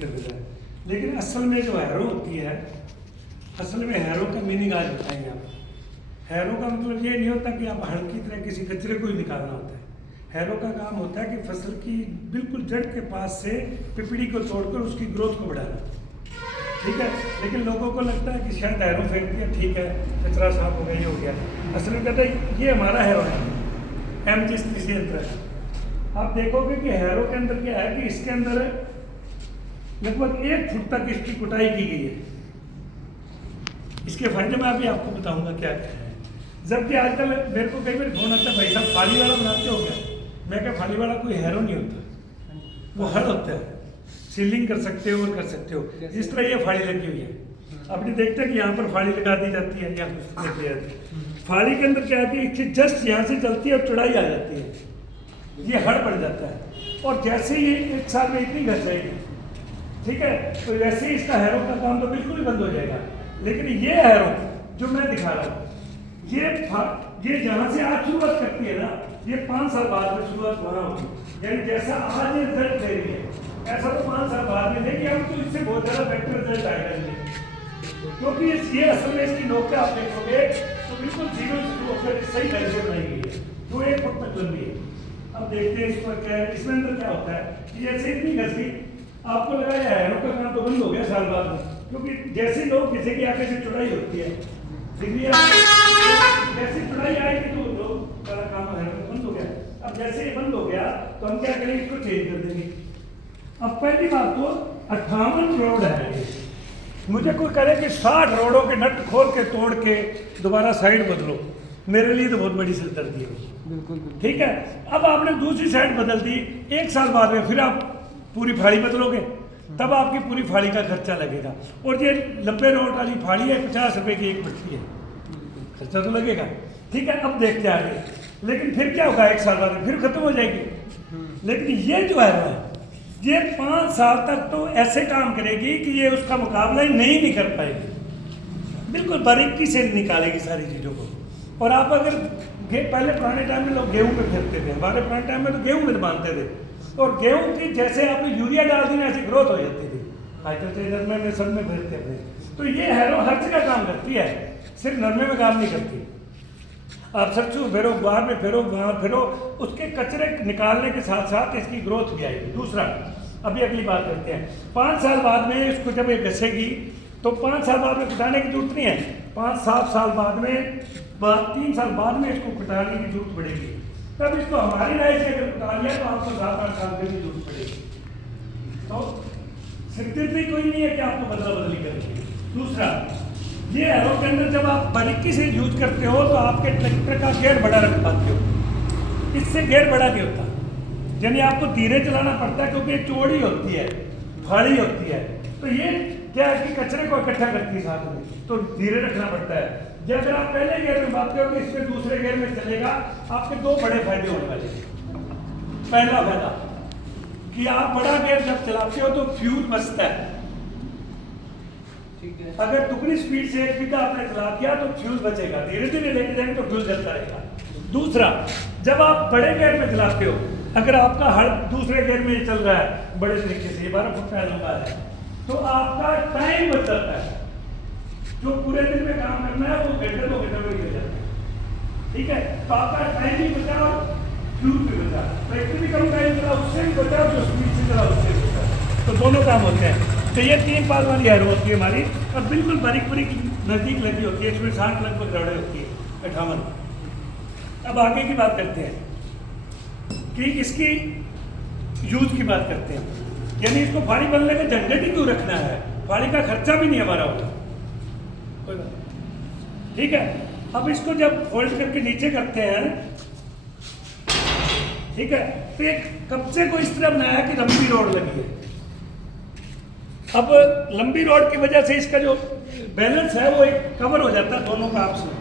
कर देता है। लेकिन असल में जो हैरो होती है, असल में हैरो का मीनिंग आज बताएंगे आप। हैरो का मतलब ये नहीं होता कि आप हड़ की तरह किसी कचरे को ही निकालना होता है। हैरो का काम होता है कि फसल की बिल्कुल जड़ के पास से पिपड़ी को तोड़कर उसकी ग्रोथ को बढ़ाना, ठीक है। लेकिन लोगों को लगता है कि शायद हैरो फेंक दिया, ठीक है, कचरा साफ हो गया, ये हो गया। असल में कहते हैं ये हमारा हैरो है, M33 यंत्र है। आप देखोगे कि हैरो के अंदर क्या है कि इसके अंदर लगभग 1 फुट तक इसकी कुटाई की गई है। इसके फायदे मैं अभी आपको बताऊंगा क्या क्या है। जबकि आजकल मेरे को कई बार फोन आता है, भाई साहब फाली वाला बनाते हो क्या? मैं क्या, फाली वाला कोई हैरो नहीं होता, वो हड़ होता है। सीलिंग कर सकते हो और कर सकते हो, जिस तरह ये फाड़ी लगी हुई है। अपनी देखते हैं कि यहाँ पर फाड़ी लगा दी जाती है या कुछ लगी जाती है। फाड़ी के अंदर क्या है कि इसकी जस्ट यहाँ से चलती है और चौड़ाई आ जाती है, ये हड़ पड़ जाता है। और जैसे ये 1 साल में इतनी घट जाएगी, ठीक है, तो वैसे ही इसका हैरो का काम तो बिल्कुल ही बंद हो जाएगा। लेकिन ये हैरो जो मैं दिखा रहा हूँ, ये जहाँ से आज शुरुआत करती है ना, ये 5 साल बाद में शुरुआत वहाँ होगी। यानी जैसा आज ये रिजल्ट दे रही है, ऐसा तो 5 साल बाद में देगी। अब तो इससे बहुत ज़्यादा बेटर रिजल्ट आएगा, क्योंकि ये असल में इसकी नोक पे आप देखोगे तो बिल्कुल 0 से शुरू होकर सही ढंग से बनाई गई है, जो 1 फुट तक लंबी है। अब देखते हैं इस पर क्या है, इसमें अंदर क्या होता है कि जैसे इतनी घस गई, आपको लगा है हैरो का काम तो बंद हो गया साल बाद में, क्योंकि जैसे लोग किसी की आगे से चुड़ाई होती है, जैसी चुड़ाई आएगी तो लोग वाला काम हैरो का बंद हो गया। अब जैसे ये बंद हो गया तो हम क्या करेंगे, इसको चेंज कर देंगे। अब पहली बात तो 58 रोड है, मुझे कोई करे कि 60 रोडों के नट खोल के तोड़ के दोबारा साइड बदलो, मेरे लिए तो बहुत बड़ी सिरदर्दी है। बिल्कुल, ठीक है। अब आपने दूसरी साइड बदल दी, 1 साल बाद में फिर आप पूरी फाड़ी बदलोगे, तब आपकी पूरी फाड़ी का खर्चा लगेगा। और ये 90 रोड वाली फाड़ी है, 50 रुपए की एक पट्टी है, खर्चा तो लगेगा, ठीक है। अब देखते हैं आगे, लेकिन फिर क्या होगा, 1 साल बाद में फिर खत्म हो जाएगी। लेकिन ये जो है ये 5 साल तक तो ऐसे काम करेगी कि ये उसका मुकाबला ही नहीं कर पाएगी, बिल्कुल बारीकी से निकालेगी सारी चीज़ों को। और आप अगर पहले पुराने टाइम में लोग गेहूं पे फेंकते थे, हमारे पुराने टाइम में तो गेहूं में बांधते थे, और गेहूं की जैसे आपने यूरिया डाल दी ना, ऐसी ग्रोथ हो जाती थी। हाइड्रोजन में सब में फेंकते अपने, तो ये हैरो हर जगह काम करती है, सिर्फ नरमे में काम नहीं करती। आप सरसों फेरो, गुआर में फेरो, वहाँ फेरो, उसके कचरे निकालने के साथ साथ इसकी ग्रोथ भी आएगी। दूसरा, अभी अगली बात करते हैं, 5 साल बाद में इसको जब ये घसेगी तो 5 साल बाद में कुटाने की जरूरत नहीं है, 5-7 साल बाद में 3 साल बाद में इसको कुटाने की जरूरत पड़ेगी। तब इसको हमारी राय से अगर कुटा लिया तो आपको 7-8 साल की जरूरत पड़ेगी। तो सिरदर्दी कोई नहीं है कि आपको बदला बदली करनी है। दूसरा, ये हैरो के अंदर जब आप बारीकी से यूज करते हो तो आपके ट्रैक्टर का गेयर बड़ा रख पाते हो, इससे गेयर बड़ा नहीं होता, यानी आपको धीरे चलाना पड़ता है, क्योंकि चौड़ी होती है, फाड़ी होती है। तो ये क्या है कि कचरे को इकट्ठा करती है साथ में, तो धीरे रखना पड़ता है। जब अगर आप पहले गेयर में बात करोगे, इसमें दूसरे गेयर में चलेगा, आपके 2 बड़े फायदे होने वाले हैं। पहला फायदा कि आप बड़ा गेयर जब चलाते हो तो फ्यूल बचता है, अगर दुगनी स्पीड से 1 बीघा आपने चला दिया तो फ्यूल बचेगा, धीरे धीरे लेके जाएंगे तो फ्यूल जलता रहेगा। दूसरा, जब आप बड़े गेयर में चलाते हो, अगर आपका हड़ दूसरे गेयर में चल रहा है बड़े तरीके से, 12 फुट का लंबा है, तो आपका टाइम बच जाता है, जो पूरे दिन में काम करना है वो घंटे 2 घंटे में हो जाता है, ठीक है। तो आपका टाइम भी बचा और फ्यूल भी बचा, ट्रैक्टर भी कम टाइम चला उससे भी बचा, जो स्पीड से चला उससे भी बचा, तो दोनों काम होते हैं। तो ये 3 पाल वाली हैरो होती है हमारी, और बिल्कुल बारीक बारीक नजदीक लगी होती है, इसमें 60 लगभग रौड़े होती है, 58। अब आगे की बात करते हैं कि इसकी यूज की बात करते हैं, यानी इसको फाड़ी बनने का झंझट ही क्यों रखना है, फाड़ी का खर्चा भी नहीं हमारा होगा, ठीक है। अब इसको जब फोल्ड करके नीचे करते हैं, ठीक है, तो एक कब्जे को इस तरह बनाया कि लंबी रोड लगी है। अब लंबी रोड की वजह से इसका जो बैलेंस है वो एक कवर हो जाता है दोनों का आपस में,